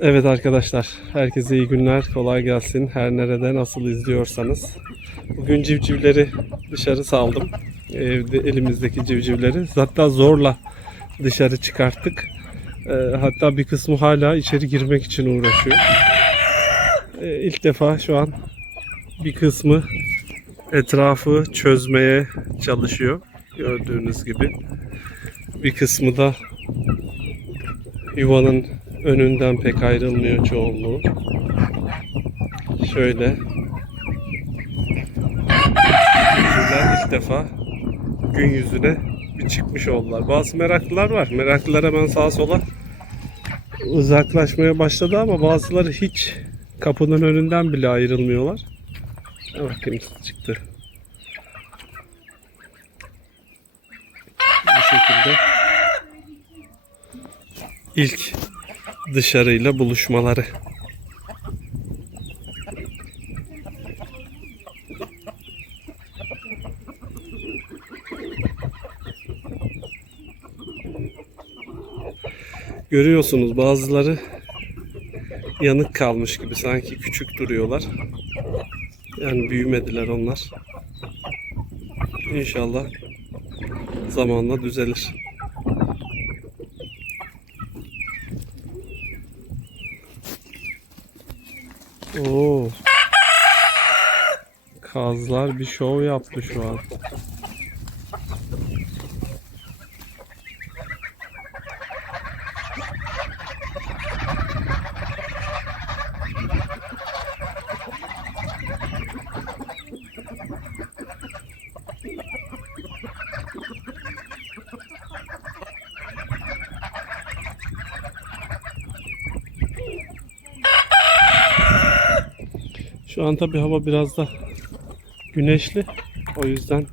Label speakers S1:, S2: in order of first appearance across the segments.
S1: Evet arkadaşlar, herkese iyi günler, kolay gelsin. Her nerede nasıl izliyorsanız. Bugün civcivleri dışarı saldım. Evde elimizdeki civcivleri. Hatta zorla dışarı çıkarttık. Ee, hatta bir kısmı hala içeri girmek için uğraşıyor. Ee, ilk defa şu an bir kısmı etrafı çözmeye çalışıyor. Gördüğünüz gibi. Bir kısmı da yuvanın önünden pek ayrılmıyor çoğunluğu. Şöyle. Civcivler ilk defa gün yüzüne bir çıkmış oldular. Bazı meraklılar var. Meraklılar hemen sağa sola uzaklaşmaya başladı ama bazıları hiç kapının önünden bile ayrılmıyorlar. Ha, Bakayım çıktı. Bu şekilde ilk dışarıyla buluşmaları. Görüyorsunuz bazıları yanık kalmış gibi sanki küçük duruyorlar. Yani büyümediler onlar. İnşallah zamanla düzelir. Oo. Kazlar bir şov yaptı şu an. Şu an tabi hava biraz da güneşli. O yüzden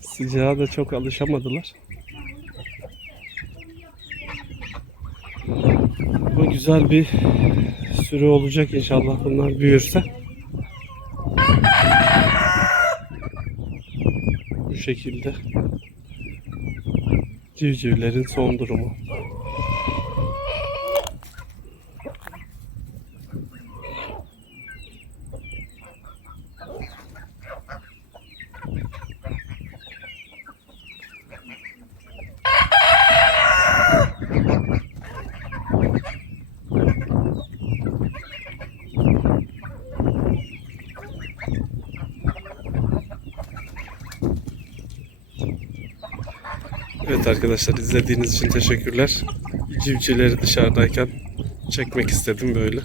S1: sıcağa da çok alışamadılar. Ama güzel bir sürü olacak inşallah bunlar büyürse. Bu şekilde civcivlerin son durumu. Evet arkadaşlar izlediğiniz için teşekkürler. Civcivleri dışarıdayken çekmek istedim böyle.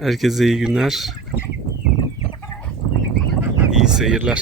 S1: Herkese iyi günler. İyi seyirler.